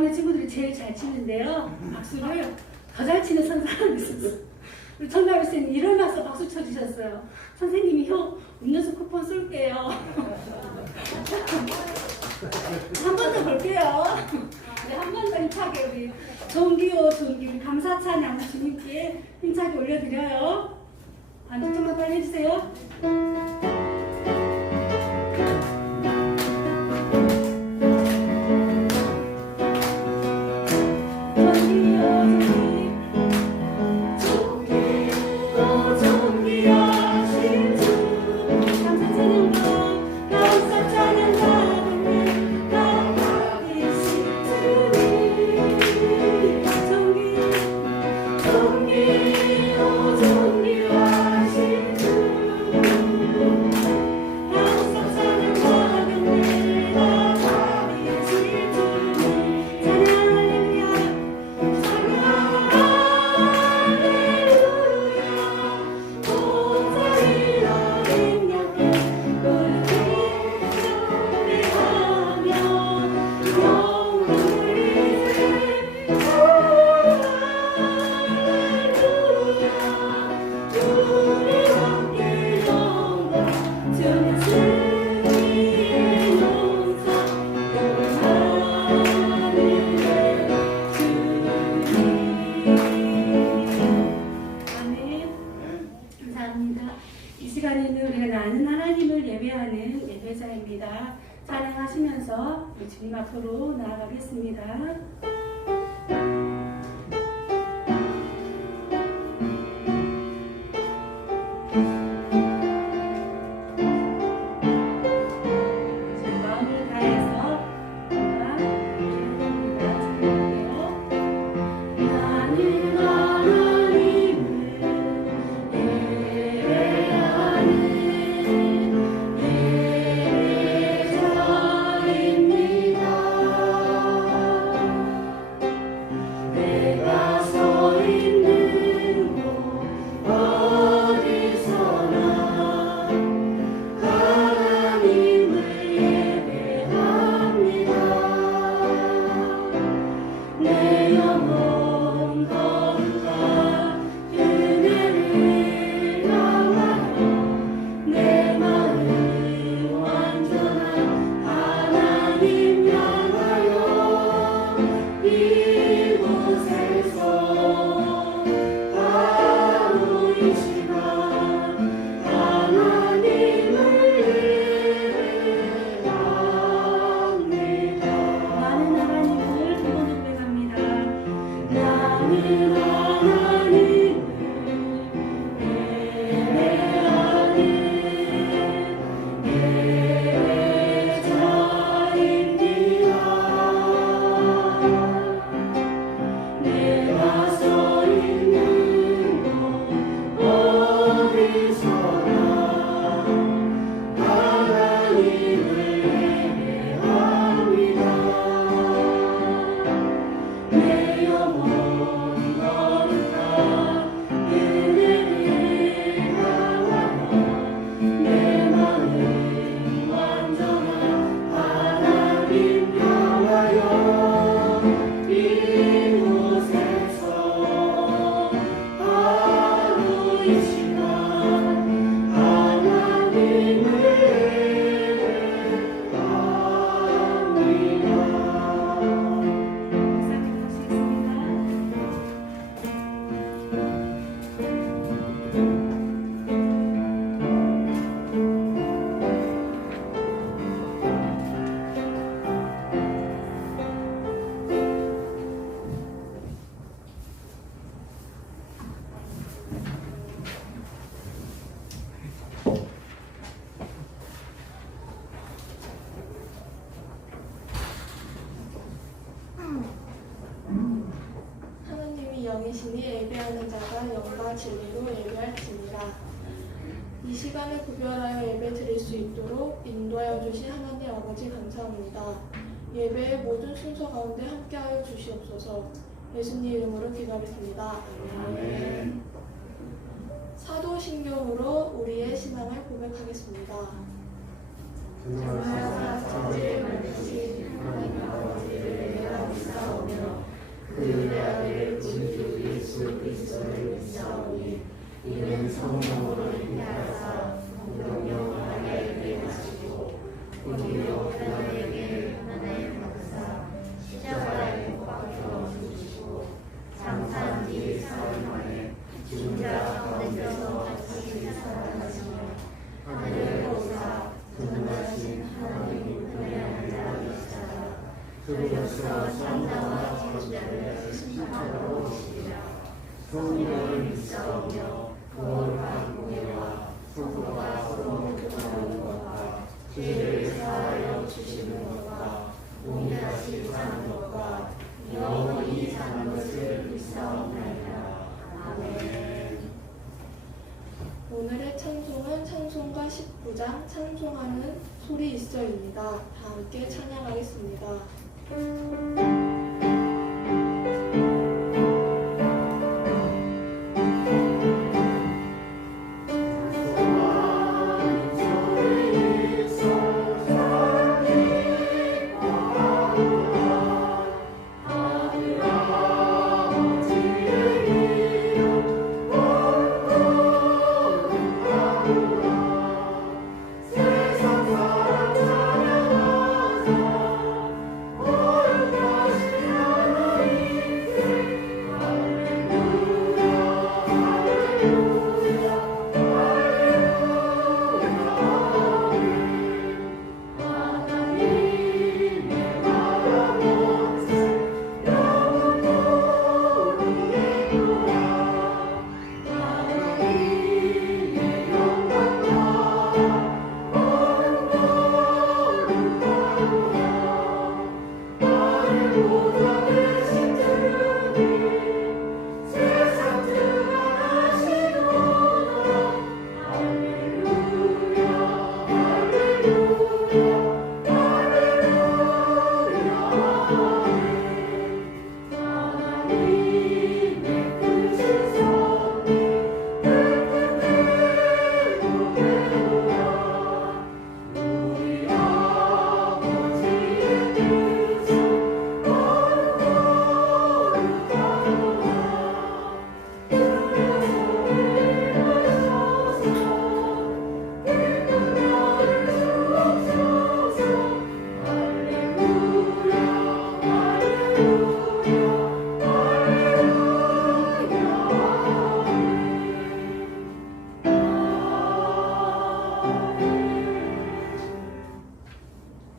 2학년 친구들이 제일 잘 치는데요. 박수를 더 잘 치는 사람이 있었어요. 우리 정가비 선생님 일어나서 박수 쳐주셨어요. 선생님이 형 음료수 쿠폰 쏠게요. 한 번 더 볼게요. 네, 한 번 더 힘차게 우리 정기호 우리 감사 찬양 주님께 힘차게 올려드려요. 반주 좀만 빨리 해주세요. 이 시간에는 우리가 나는 하나님을 예배하는 예배자입니다. 찬양하시면서 주님 앞으로 나아가겠습니다. 영이시니 예배하는 자가 영과 진리로 예배할지니라. 이 시간을 구별하여 예배 드릴 수 있도록 인도하여 주신 하나님 아버지 감사합니다. 예배의 모든 순서 가운데 함께하여 주시옵소서. 예수님 이름으로 기도하겠습니다. 아멘. 사도신경으로 우리의 신앙을 고백하겠습니다. 전능하사 천지를 만드신 하나님 아버지를 예배하옵소서. 그의 아들 우리 주 예수 그리스도를 믿사오니 이는 성령으로 인하여서 성령을 하나님께 하시고 우리로 그들에게 하나님의 역사 십자가에 못 박혀 죽으시고 장사한 뒤 사흘 만에 죽은 자 가운데서 다시 살아나시며 하늘에 오사 전능하신 하나님 우편에 앉아 계시다가 그로서 천사와 천사를 심판하러 오시리라. 성령을 믿사오며 거룩한 공예와 성도가 서로 교통하는 것과 죄를 사하여 주시는 것과 공의하시 사는 것과 영원히 사는 것을 믿사옵나이다. 아멘. 오늘의 찬송은 찬송가 19장 찬송하는 소리 있어입니다. 다 함께 찬양하겠습니다.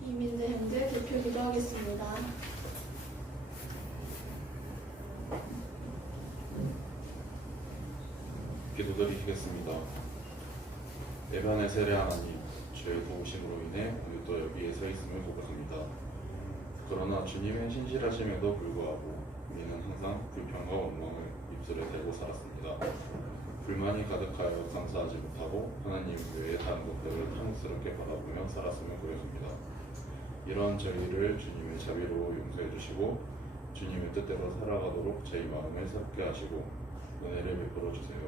이민재 현재 대표 기도하겠습니다. 기도드리겠습니다. 예반의 세례 하나님, 주의 도우심으로 인해 오늘도 여기에 서 있음을 고백합니다. 그러나 주님의 신실하심에도 불구하고 우리는 항상 불평과 원망을 입술에 대고 살았습니다. 불만이 가득하여 감사하지 못하고 하나님 외에 다른 것들을 탐욕스럽게 바라보며 살았음을 고백합니다. 이런 저희를 주님의 자비로 용서해 주시고 주님의 뜻대로 살아가도록 저희 마음을 새롭게 하시고 은혜를 베풀어 주세요.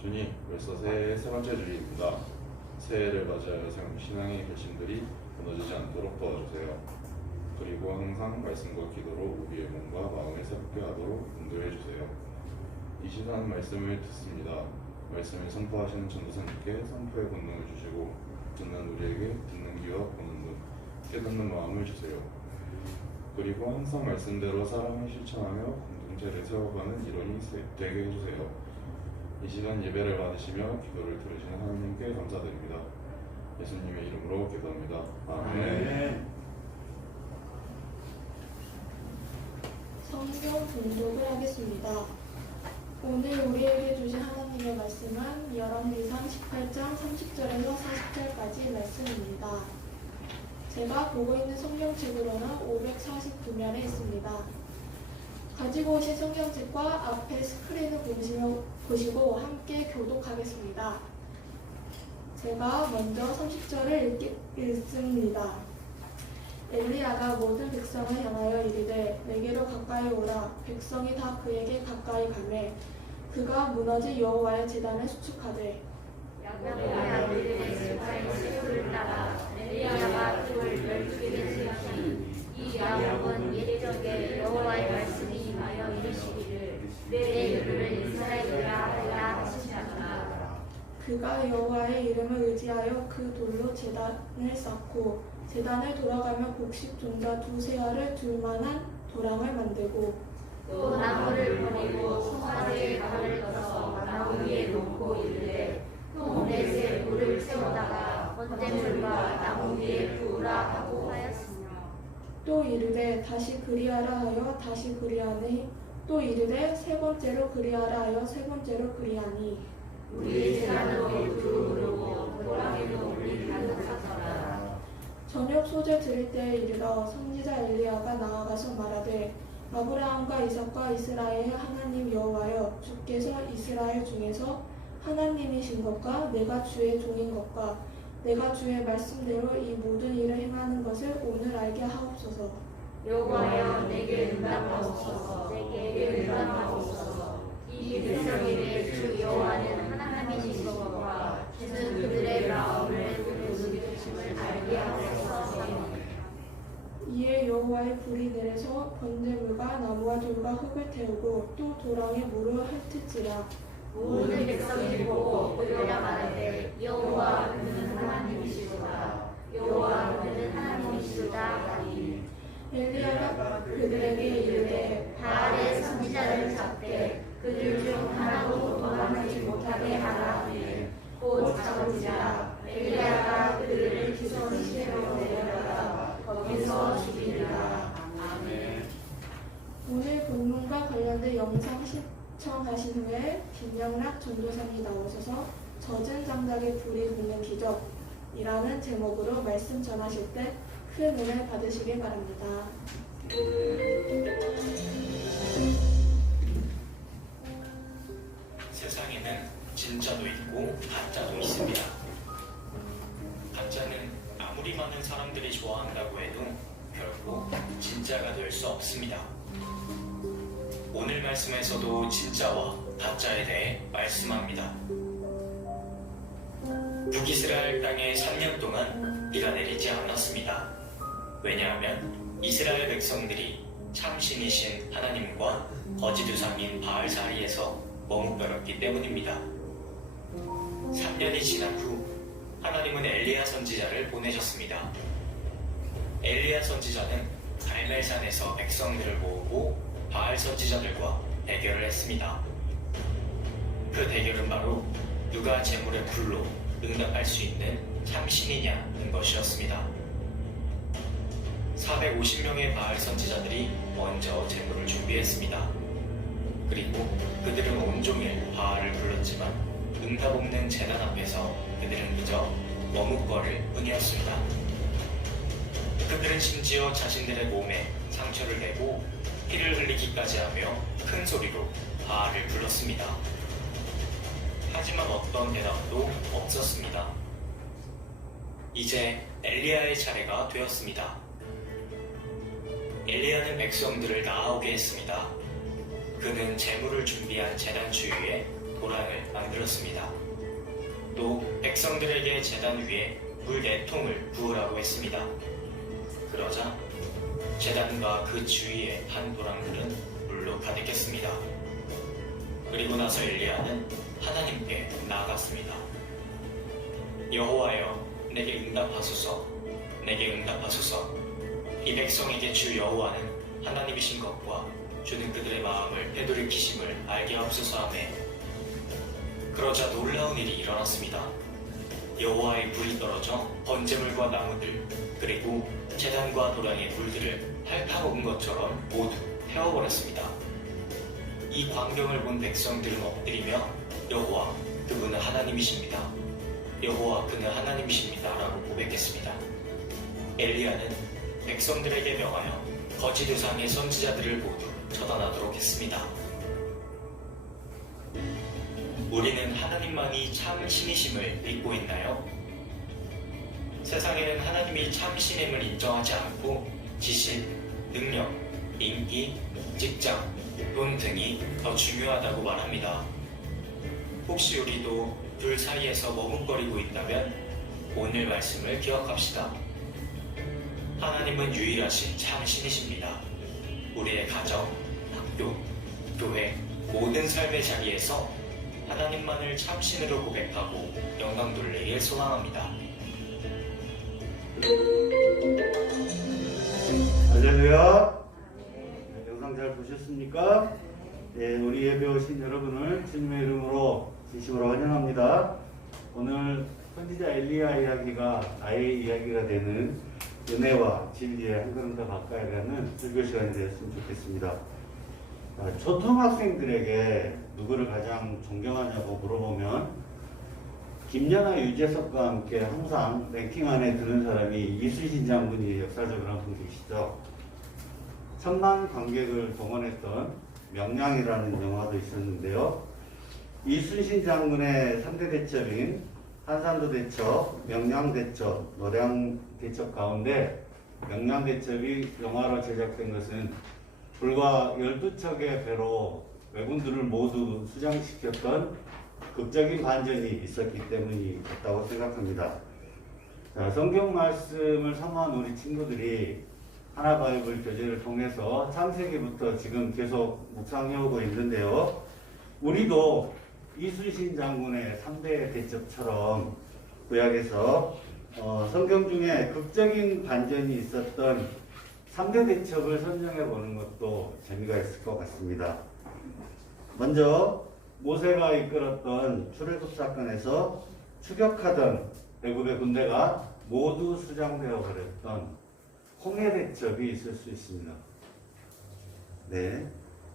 주님, 벌써 새해의 세 번째 주일입니다. 새해를 맞이하여 세운 신앙의 결심들이 무너지지 않도록 도와주세요. 그리고 항상 말씀과 기도로 우리의 몸과 마음을 새롭게 하도록 인도해 주세요. 이 시간 말씀을 듣습니다. 말씀을 선포하시는 전도사님께 선포의 권능을 주시고 듣는 우리에게 듣는 귀와 보는 눈, 깨닫는 마음을 주세요. 그리고 항상 말씀대로 사랑을 실천하며 공동체를 세워가는 일원이 되게 해주세요. 이 시간 예배를 받으시며 기도를 들으시는 하나님께 감사드립니다. 예수님의 이름으로 기도합니다. 아멘. 성경 봉독을 하겠습니다. 오늘 우리에게 주신 하나님의 말씀은 열왕기상 18장 30절에서 40절까지 말씀입니다. 제가 보고 있는 성경책으로는 549면에 있습니다. 가지고 오신 성경책과 앞에 스크린을 보시고 함께 교독하겠습니다. 제가 먼저 30절을 읽습니다. 엘리야가 모든 백성을 향하여 이르되 내게로 가까이 오라. 백성이 다 그에게 가까이 가매 그가 무너진 여호와의 제단을 수축하되 야곱의 아들들의 지파의 시골을 따라 엘리야가 그를 12개를 지키니 이 야곱은 옛적에 여호와의 말씀이 그가 여호와의 이름을 의지하여 그 돌로 제단을 쌓고 제단을 돌아가며 곡식 종자 2세알을 둘 만한 도랑을 만들고 또 나무를 버리고 송아지의 발을 떠서 나무 위에 놓고 이르되 또 넷에 물을 채우다가 번제물과 나무 위에 부으라 하고 하였으며 또 이르되 다시 그리하라 하여 다시 그리하니 또 이르되 세 번째로 그리하라 하여 세 번째로 그리하니 우리 제단으로 두루 부르고 도랑에도 우리 발을 쳤더라. 저녁 소재 드릴 때에 이르러 선지자 엘리야가 나아가서 말하되 아브라함과 이삭과 이스라엘의 하나님 여호와여 주께서 이스라엘 중에서 하나님이신 것과 내가 주의 종인 것과 내가 주의 말씀대로 이 모든 일을 행하는 것을 오늘 알게 하옵소서. 여호와여 내게 응답하옵소서. 내게 응답하옵소서. 이 백성에게 주 여호와는 하나님이신 것과 주는 그들의 마음을 부르짖으심을 알게 하옵소서. 이에 여호와의 불이 내려서 번제물과 나무와 돌과 흙을 태우고 또 도랑에 물을 핥을지라. 모든 백성이 보고 보려라 말하되 여호와 그는 하나님이시도다. 여호와 그는 하나님이시도다 하니 엘리야가 그들에게 이르되 바알의 선지자를 잡되 그들 중 하나도 도망하지 못하게 하라 하니 곧 잡은지라. 엘리야가 그들을 기손 시내로 내려다가 거기서 죽이리라. 아멘. 오늘 본문과 관련된 영상 시청하신 후에 김영락 전도사님이 나오셔서 젖은 장작에 불이 붙는 기적이라는 제목으로 말씀 전하실 때 큰 은혜 받으시길 바랍니다. 세상에는 진짜도 있고 가짜도 있습니다. 가짜는 아무리 많은 사람들이 좋아한다고 해도 결코 진짜가 될 수 없습니다. 오늘 말씀에서도 진짜와 가짜에 대해 말씀합니다. 북이스라엘 땅에 3년 동안 비가 내리지 않았습니다. 왜냐하면 이스라엘 백성들이 참신이신 하나님과 거짓 우상인 바알 사이에서 머뭇거렸기 때문입니다. 3년이 지난 후 하나님은 엘리야 선지자를 보내셨습니다. 엘리야 선지자는 갈멜산에서 백성들을 모으고 바알 선지자들과 대결을 했습니다. 그 대결은 바로 누가 제물의 불로 응답할 수 있는 참신이냐는 것이었습니다. 450명의 바알 선지자들이 먼저 제물을 준비했습니다. 그리고 그들은 온종일 바알을 불렀지만 응답 없는 제단 앞에서 그들은 그저 머뭇거릴 뿐이었습니다. 그들은 심지어 자신들의 몸에 상처를 내고 피를 흘리기까지 하며 큰 소리로 바알을 불렀습니다. 하지만 어떤 대답도 없었습니다. 이제 엘리야의 차례가 되었습니다. 엘리야는 백성들을 나아오게 했습니다. 그는 제물을 준비한 제단 주위에 도랑을 만들었습니다. 또 백성들에게 제단 위에 물 4통을 부으라고 했습니다. 그러자 제단과 그 주위의 한 도랑들은 물로 가득했습니다. 그리고 나서 엘리야는 하나님께 나아갔습니다. 여호와여, 내게 응답하소서. 내게 응답하소서. 이 백성에게 주 여호와는 하나님이신 것과 주는 그들의 마음을 되돌이키심을 알게 하옵소서 하며 그러자 놀라운 일이 일어났습니다. 여호와의 불이 떨어져 번제물과 나무들 그리고 제단과 도랑의 물들을 핥아먹은 것처럼 모두 태워버렸습니다. 이 광경을 본 백성들은 엎드리며 여호와 그분은 하나님이십니다. 여호와 그는 하나님이십니다 라고 고백했습니다. 엘리야는 백성들에게 명하여 거짓 우상의 선지자들을 모두 처단하도록 했습니다. 우리는 하나님만이 참 신이심을 믿고 있나요? 세상에는 하나님이 참 신임을 인정하지 않고 지식, 능력, 인기, 직장, 돈 등이 더 중요하다고 말합니다. 혹시 우리도 둘 사이에서 머뭇거리고 있다면 오늘 말씀을 기억합시다. 하나님은 유일하신 참 신이십니다. 우리의 가정, 학교, 교회, 모든 삶의 자리에서 하나님만을 참신으로 고백하고 영광 돌리길 소망합니다. 할렐루야. 영상 잘 보셨습니까? 예, 우리 예배 오신 여러분을 주님의 이름으로 진심으로 환영합니다. 오늘 선지자 엘리야 이야기가 나의 이야기가 되는 은혜와 진리에 한 걸음 더 가까이 가는 설교 시간이 되었으면 좋겠습니다. 초등학생들에게 누구를 가장 존경하냐고 물어보면 김연아, 유재석과 함께 항상 랭킹 안에 드는 사람이 이순신 장군이 역사적으로 한 분 계시죠. 천만 관객을 동원했던 명량이라는 영화도 있었는데요. 이순신 장군의 3대 대첩인 한산도 대첩, 명량 대첩, 노량 대첩 가운데 명량 대첩이 영화로 제작된 것은 불과 12척의 배로 왜군들을 모두 수장시켰던 극적인 반전이 있었기 때문이었다고 생각합니다. 자, 성경 말씀을 사모한 우리 친구들이 하나바이블 교재를 통해서 창세기부터 지금 계속 묵상해오고 있는데요. 우리도 이순신 장군의 3대 대첩처럼 구약에서 성경 중에 극적인 반전이 있었던 3대 대첩을 선정해 보는 것도 재미가 있을 것 같습니다. 먼저 모세가 이끌었던 출애굽 사건에서 추격하던 애굽의 군대가 모두 수장되어 버렸던 홍해 대첩이 있을 수 있습니다. 네.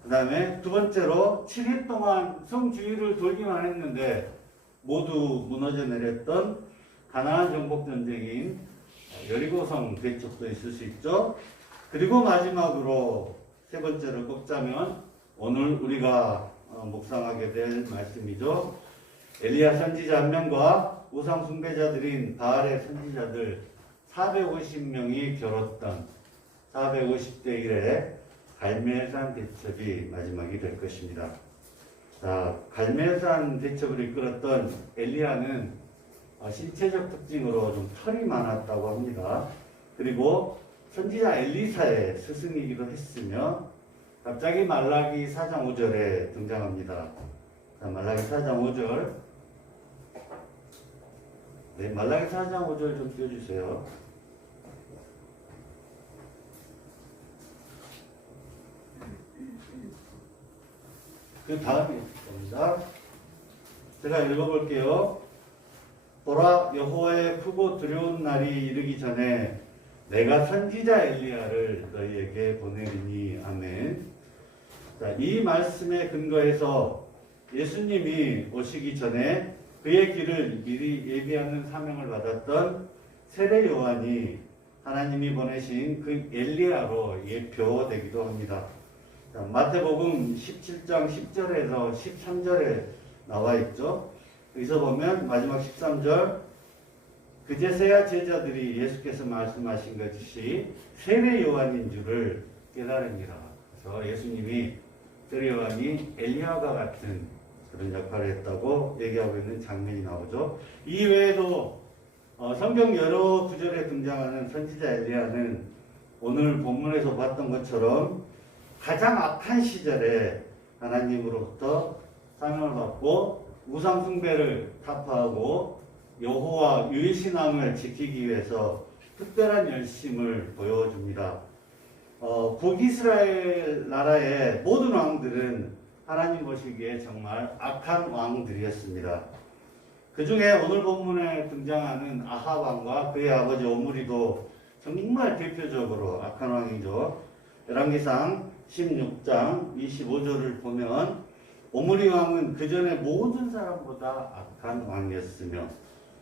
그 다음에 두 번째로 7일 동안 성 주위를 돌기만 했는데 모두 무너져 내렸던 가나안 정복 전쟁인 여리고성 대첩도 있을 수 있죠. 그리고 마지막으로 세 번째를 꼽자면 오늘 우리가 묵상하게 될 말씀이죠. 엘리야 선지자 한 명과 우상 숭배자들인 바알의 선지자들 450명이 겨뤘던 450대 1의 갈멜산 대첩이 마지막이 될 것입니다. 자, 갈멜산 대첩을 이끌었던 엘리야는 신체적 특징으로 좀 털이 많았다고 합니다. 그리고 선지자 엘리사의 스승이기도 했으며 갑자기 말라기 4장 5절에 등장합니다. 자, 말라기 4장 5절. 네, 말라기 4장 5절 좀 띄워주세요. 그 다음이 있습니다. 제가 읽어볼게요. 보라, 여호와의 크고 두려운 날이 이르기 전에 내가 선지자 엘리야를 너희에게 보내리니. 아멘. 자, 이 말씀에 근거해서 예수님이 오시기 전에 그의 길을 미리 예비하는 사명을 받았던 세례 요한이 하나님이 보내신 그 엘리야로 예표되기도 합니다. 자, 마태복음 17장 10절에서 13절에 나와 있죠. 여기서 보면 마지막 13절, 그제서야 제자들이 예수께서 말씀하신 것이 세례 요한인 줄을 깨달으니라. 그래서 예수님이 세례 요한이 엘리야와 같은 그런 역할을 했다고 얘기하고 있는 장면이 나오죠. 이 외에도 성경 여러 구절에 등장하는 선지자 엘리야는 오늘 본문에서 봤던 것처럼 가장 악한 시절에 하나님으로부터 사명을 받고 우상 숭배를 타파하고 여호와 유일신앙을 지키기 위해서 특별한 열심을 보여줍니다. 북이스라엘 나라의 모든 왕들은 하나님 보시기에 정말 악한 왕들이었습니다. 그 중에 오늘 본문에 등장하는 아합 왕과 그의 아버지 오므리도 정말 대표적으로 악한 왕이죠. 열왕기상 16장 25절을 보면 오므리 왕은 그 전에 모든 사람보다 악한 왕이었으며,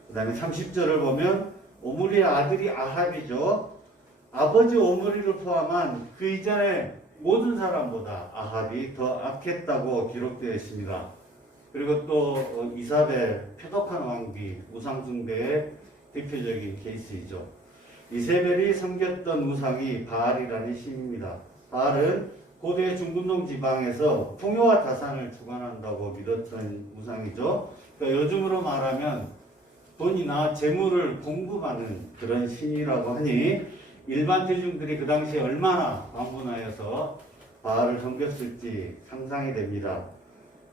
그 다음에 30절을 보면 오므리의 아들이 아합이죠. 아버지 오므리를 포함한 그 이전에 모든 사람보다 아합이 더 악했다고 기록되어 있습니다. 그리고 또 이사벨, 표독한 왕비, 우상숭배의 대표적인 케이스이죠. 이세벨이 섬겼던 우상이 바알이라는 신입니다. 바알은 고대 중근동 지방에서 풍요와 다산을 주관한다고 믿었던 우상이죠. 그러니까 요즘으로 말하면 돈이나 재물을 공급하는 그런 신이라고 하니 일반 대중들이 그 당시에 얼마나 광분하여서 바알을 섬겼을지 상상이 됩니다.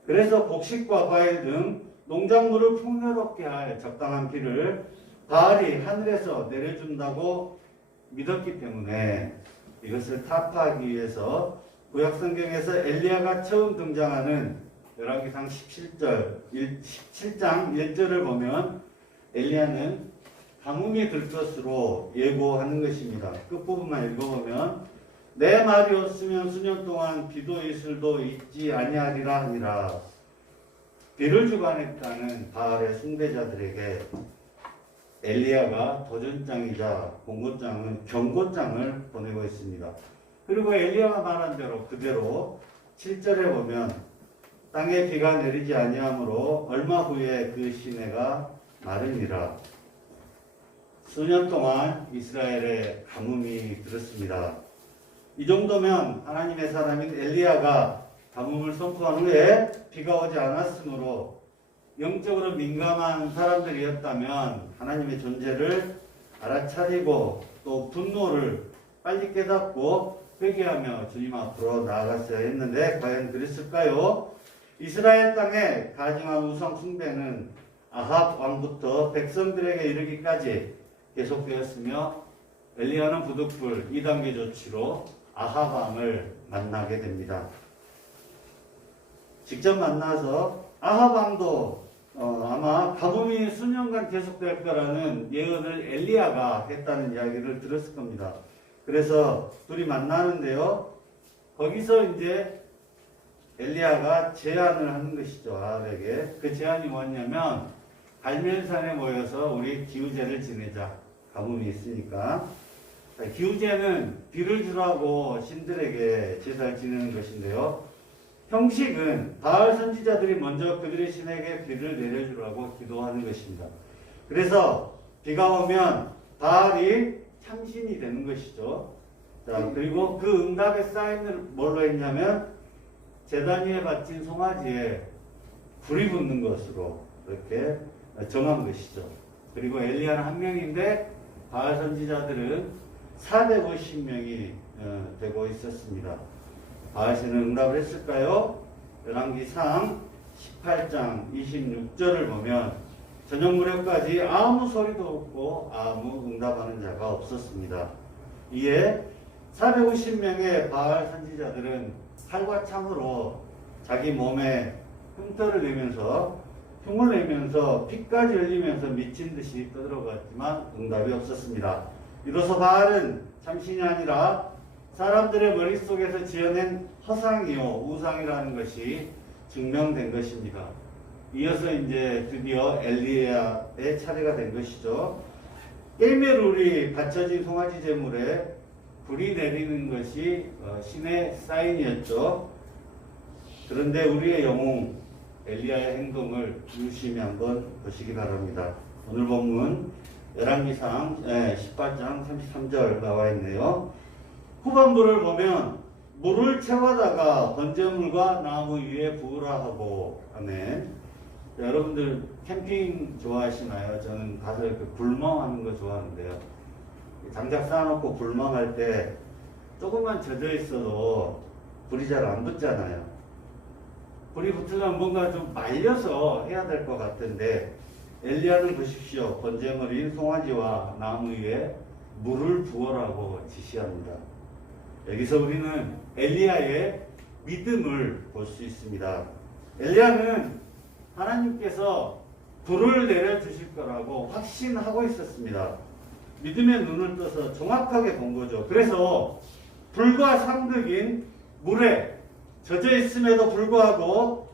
그래서 곡식과 과일 등 농작물을 풍요롭게 할 적당한 비를 바알이 하늘에서 내려준다고 믿었기 때문에 이것을 타파하기 위해서 구약성경에서 엘리야가 처음 등장하는 열왕기상 17장 1절을 보면 엘리야는 가뭄이 들 것으로 예고하는 것입니다. 끝부분만 읽어보면 내 말이 없으면 수년 동안 비도 이슬도 있지 아니하리라 하니라. 비를 주관했다는 바알의 숭배자들에게 엘리야가 도전장이자 공고장은 경고장을 보내고 있습니다. 그리고 엘리야가 말한 대로 그대로 7절에 보면 땅에 비가 내리지 아니하므로 얼마 후에 그 시내가 마르니라. 수년 동안 이스라엘에 가뭄이 들었습니다. 이 정도면 하나님의 사람인 엘리야가 가뭄을 선포한 후에 비가 오지 않았으므로 영적으로 민감한 사람들이었다면 하나님의 존재를 알아차리고 또 분노를 빨리 깨닫고 회개하며 주님 앞으로 나아갔어야 했는데 과연 그랬을까요? 이스라엘 땅에 가증한 우상 숭배는 아합 왕부터 백성들에게 이르기까지 계속되었으며 엘리야는 부득불 2단계 조치로 아합 왕을 만나게 됩니다. 직접 만나서 아합 왕도 아마 가뭄이 수년간 계속될 거라는 예언을 엘리야가 했다는 이야기를 들었을 겁니다. 그래서 둘이 만나는데요. 거기서 이제 엘리야가 제안을 하는 것이죠. 아합에게. 그 제안이 뭐냐면 갈멜산에 모여서 우리 기후제를 지내자. 가뭄이 있으니까. 기후제는 비를 주라고 신들에게 제사를 지내는 것인데요. 형식은 바알 선지자들이 먼저 그들의 신에게 비를 내려주라고 기도하는 것입니다. 그래서 비가 오면 바알이 참신이 되는 것이죠. 자, 그리고 그 응답의 사인을 뭘로 했냐면 제단 위에 바친 송아지에 불이 붙는 것으로 이렇게 정한 것이죠. 그리고 엘리야는 한 명인데 바알 선지자들은 450명이 되고 있었습니다. 바알신은 응답을 했을까요? 열왕기상 18장 26절을 보면 저녁 무렵까지 아무 소리도 없고 아무 응답하는 자가 없었습니다. 이에 450명의 바알 선지자들은 칼과 창으로 자기 몸에 흉터를 내면서 흉을 내면서 피까지 흘리면서 미친 듯이 떠들어갔지만 응답이 없었습니다. 이로써 바알은 참신이 아니라 사람들의 머릿속에서 지어낸 허상이요 우상이라는 것이 증명된 것입니다. 이어서 이제 드디어 엘리야의 차례가 된 것이죠. 게임의 룰이 받쳐진 송아지 제물에 불이 내리는 것이 신의 사인이었죠. 그런데 우리의 영웅 엘리야의 행동을 유심히 한번 보시기 바랍니다. 오늘 본문 열왕기상 18장 33절 나와 있네요. 후반부를 보면 물을 채워다가 번제물과 나무 위에 부으라 하고 아멘. 여러분들 캠핑 좋아하시나요? 저는 가서 이렇게 불멍하는 거 좋아하는데요. 장작 쌓아놓고 불멍할 때 조금만 젖어 있어도 불이 잘 안 붙잖아요. 불이 붙으려면 뭔가 좀 말려서 해야 될 것 같은데 엘리야는 보십시오. 번제물인 송아지와 나무 위에 물을 부어라고 지시합니다. 여기서 우리는 엘리야의 믿음을 볼 수 있습니다. 엘리야는 하나님께서 불을 내려주실 거라고 확신하고 있었습니다. 믿음의 눈을 떠서 정확하게 본 거죠. 그래서 불과 상극인 물에 젖어 있음에도 불구하고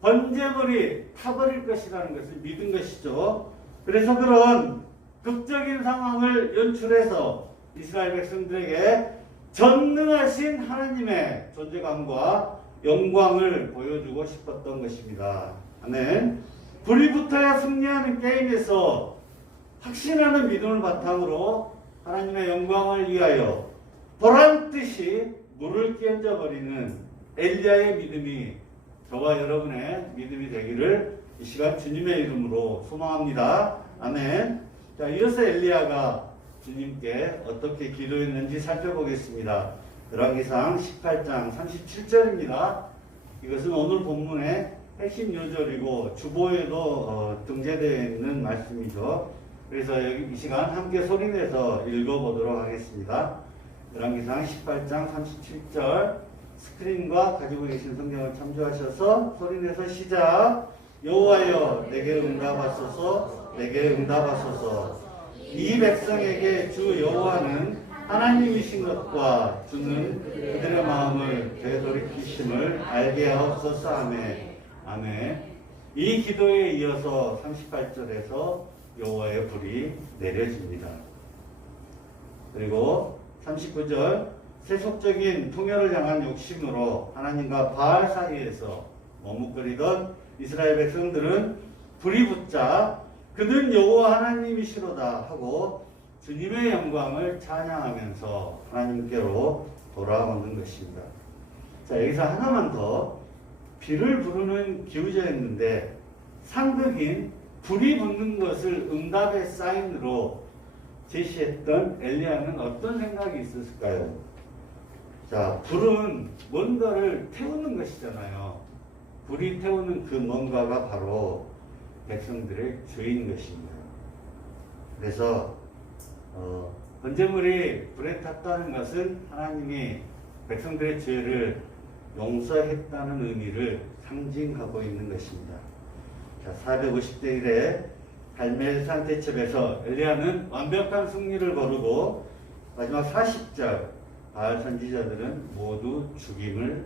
번제물이 타버릴 것이라는 것을 믿은 것이죠. 그래서 그런 극적인 상황을 연출해서 이스라엘 백성들에게 전능하신 하나님의 존재감과 영광을 보여주고 싶었던 것입니다. 아멘. 불이 붙어야 승리하는 게임에서 확신하는 믿음을 바탕으로 하나님의 영광을 위하여 보란듯이 물을 끼얹어 버리는 엘리야의 믿음이 저와 여러분의 믿음이 되기를 이 시간 주님의 이름으로 소망합니다. 아멘. 자, 이어서 엘리야가 주님께 어떻게 기도했는지 살펴보겠습니다. 열왕기상 18장 37절입니다. 이것은 오늘 본문의 핵심 요절이고 주보에도 등재되어 있는 말씀이죠. 그래서 여기 이 시간 함께 소리내서 읽어보도록 하겠습니다. 열왕기상 18장 37절 스크린과 가지고 계신 성경을 참조하셔서 소리내서 시작. 여호와여 내게 응답하소서 내게 응답하소서. 이 백성에게 주 여호와는 하나님이신 것과 주는 그들의 마음을 되돌이키심을 알게 하옵소서. 아멘. 아멘. 이 기도에 이어서 38절에서 여호와의 불이 내려집니다. 그리고 39절 세속적인 통일을 향한 욕심으로 하나님과 바알 사이에서 머뭇거리던 이스라엘 백성들은 불이 붙자 그는 여호와 하나님이시로다 하고 주님의 영광을 찬양하면서 하나님께로 돌아오는 것입니다. 자, 여기서 하나만 더 비를 부르는 기우제였는데 상극인 불이 붙는 것을 응답의 사인으로 제시했던 엘리야는 어떤 생각이 있었을까요? 자, 불은 뭔가를 태우는 것이잖아요. 불이 태우는 그 뭔가가 바로 백성들의 죄인 것입니다. 그래서 번제물이 불에 탔다는 것은 하나님이 백성들의 죄를 용서했다는 의미를 상징하고 있는 것입니다. 자, 450대 1에 갈멜산 대첩에서 엘리야는 완벽한 승리를 거두고 마지막 40절 바알 선지자들은 모두 죽임을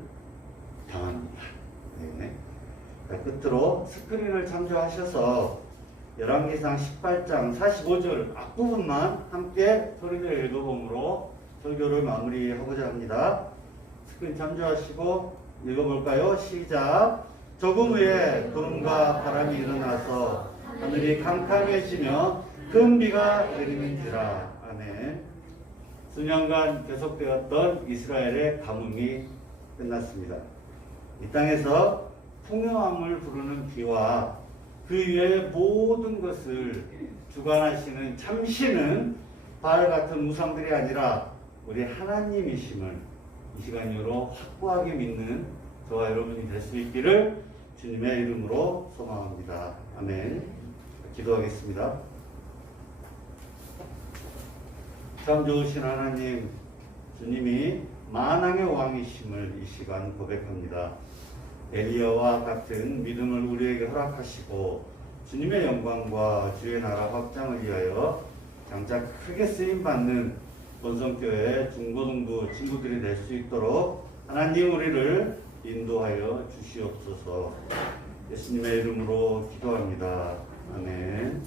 당합니다. 네. 자, 끝으로 스크린을 참조하셔서 열왕기상 18장 45절 앞부분만 함께 소리를 읽어봄으로 설교를 마무리하고자 합니다. 스크린 참조하시고 읽어볼까요? 시작. 조금 후에 구름과 바람이 일어나서 하늘이 캄캄해지며 큰 비가 내리는지라. 아멘. 수년간 계속되었던 이스라엘의 가뭄이 끝났습니다. 이 땅에서 풍요함을 부르는 비와 그 위에 모든 것을 주관하시는 참신은 바알 같은 우상들이 아니라 우리 하나님이심을 이 시간 이후로 확고하게 믿는 저와 여러분이 될 수 있기를 주님의 이름으로 소망합니다. 아멘. 기도하겠습니다. 참 좋으신 하나님, 주님이 만왕의 왕이심을 이 시간 고백합니다. 엘리야와 같은 믿음을 우리에게 허락하시고 주님의 영광과 주의 나라 확장을 위하여 장차 크게 쓰임받는 본성교회 중고등부 친구들이 될 수 있도록 하나님 우리를 인도하여 주시옵소서. 예수님의 이름으로 기도합니다. 아멘.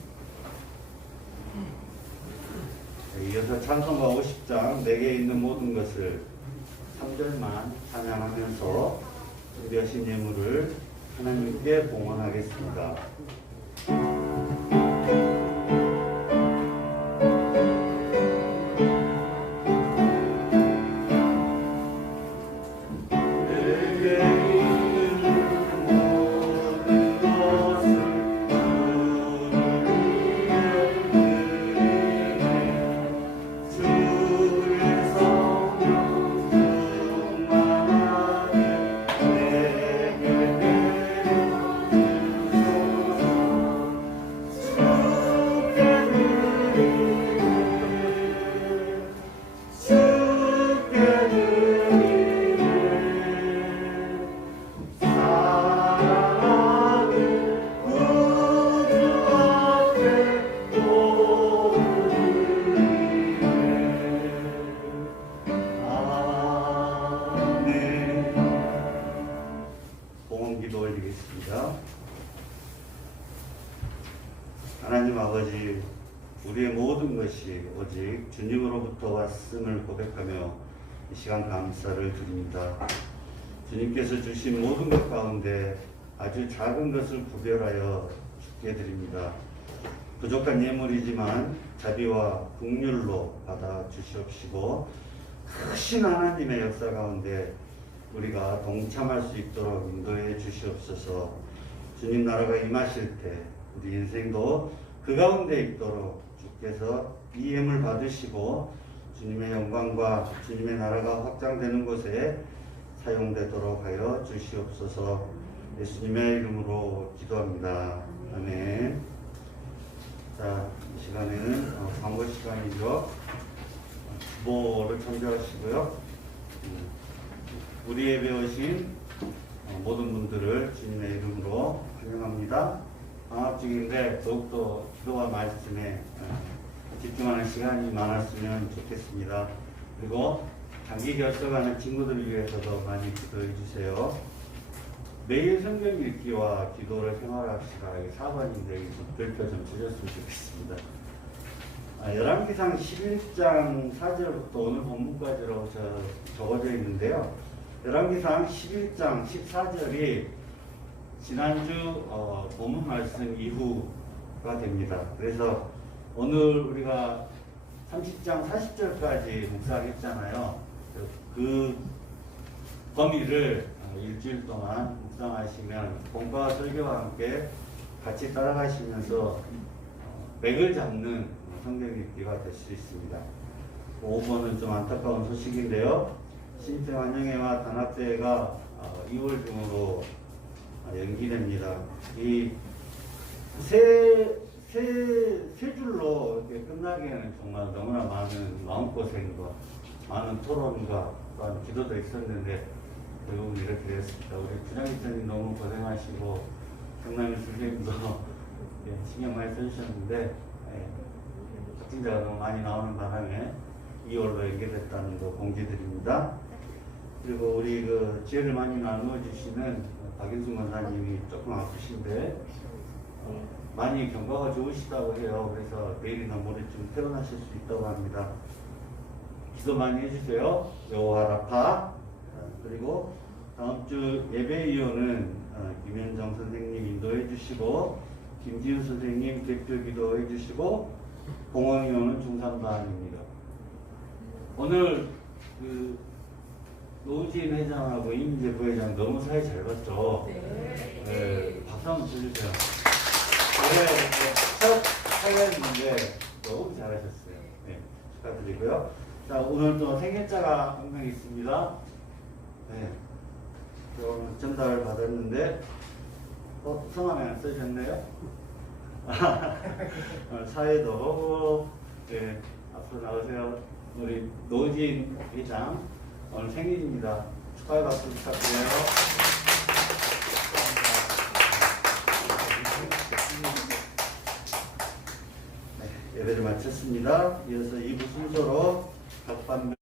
이어서 찬송가 50장 내게 있는 모든 것을 3절만 찬양하면서 준비하신 예물을 하나님께 봉헌하겠습니다. 하나님 아버지, 우리의 모든 것이 오직 주님으로부터 왔음을 고백하며 이 시간 감사를 드립니다. 주님께서 주신 모든 것 가운데 아주 작은 것을 구별하여 주께 드립니다. 부족한 예물이지만 자비와 긍휼로 받아 주시옵시고 크신 하나님의 역사 가운데 우리가 동참할 수 있도록 인도해 주시옵소서. 주님 나라가 임하실 때 우리 인생도 그 가운데 있도록 주께서 이 예물 받으시고 주님의 영광과 주님의 나라가 확장되는 곳에 사용되도록 하여 주시옵소서. 예수님의 이름으로 기도합니다. 아멘. 자, 이 시간에는 광고 시간이죠. 주보를 참조하시고요. 우리 예배 오신 모든 분들을 주님의 이름으로 환영합니다. 방학 중인데 더욱더 기도와 말씀에 집중하는 시간이 많았으면 좋겠습니다. 그리고 장기 결석하는 친구들을 위해서도 많이 기도해 주세요. 매일 성경 읽기와 기도를 생활합시다. 이게 4번인데 별표 좀 주셨으면 좋겠습니다. 열왕기상 11장 4절부터 오늘 본문까지로 적어져 있는데요. 열왕기상 11장 14절이 지난주 본문 말씀 이후가 됩니다. 그래서 오늘 우리가 30장 40절까지 묵상했잖아요. 그 범위를 일주일 동안 묵상하시면 본과 설교와 함께 같이 따라가시면서 맥을 잡는 성경 읽기가 될 수 있습니다. 5번은 좀 안타까운 소식인데요. 신입생 환영회와 단합대회가 2월 중으로 연기됩니다. 이 세 줄로 이렇게 끝나기에는 정말 너무나 많은 마음고생과 많은 토론과 또한 기도도 있었는데 결국은 이렇게 됐습니다. 우리 부장님님 너무 고생하시고 경남이 선생님도 신경 많이 써주셨는데 확진자가 너무 많이 나오는 바람에 2월로 연계됐다는 거 공지드립니다. 그리고 우리 지혜를 많이 나누어주시는 박인순 권사님이 조금 아프신데 많이 경과가 좋으시다고 해요. 그래서 내일이나 모레쯤 퇴원하실 수 있다고 합니다. 기도 많이 해주세요. 여호와라파. 그리고 다음 주 예배위원은 김현정 선생님 인도해 주시고 김지훈 선생님 대표 기도해 주시고 공원위원은 중산반입니다. 오늘 노우진 회장하고 이민재 부회장 너무 사이 잘 봤죠? 네. 박수 한번 쳐주세요. 올해 첫 사연인데 너무 잘하셨어요. 네, 축하드리고요. 자, 오늘 또 생일자가 한 명 있습니다. 네, 좀 전달을 받았는데, 성함에 안 쓰셨네요? 사회도, 네, 앞으로 나오세요. 우리 노진 회장, 오늘 생일입니다. 축하의 박수 부탁드려요. 네, 예배를 마쳤습니다. 이어서 2부 순서로 각반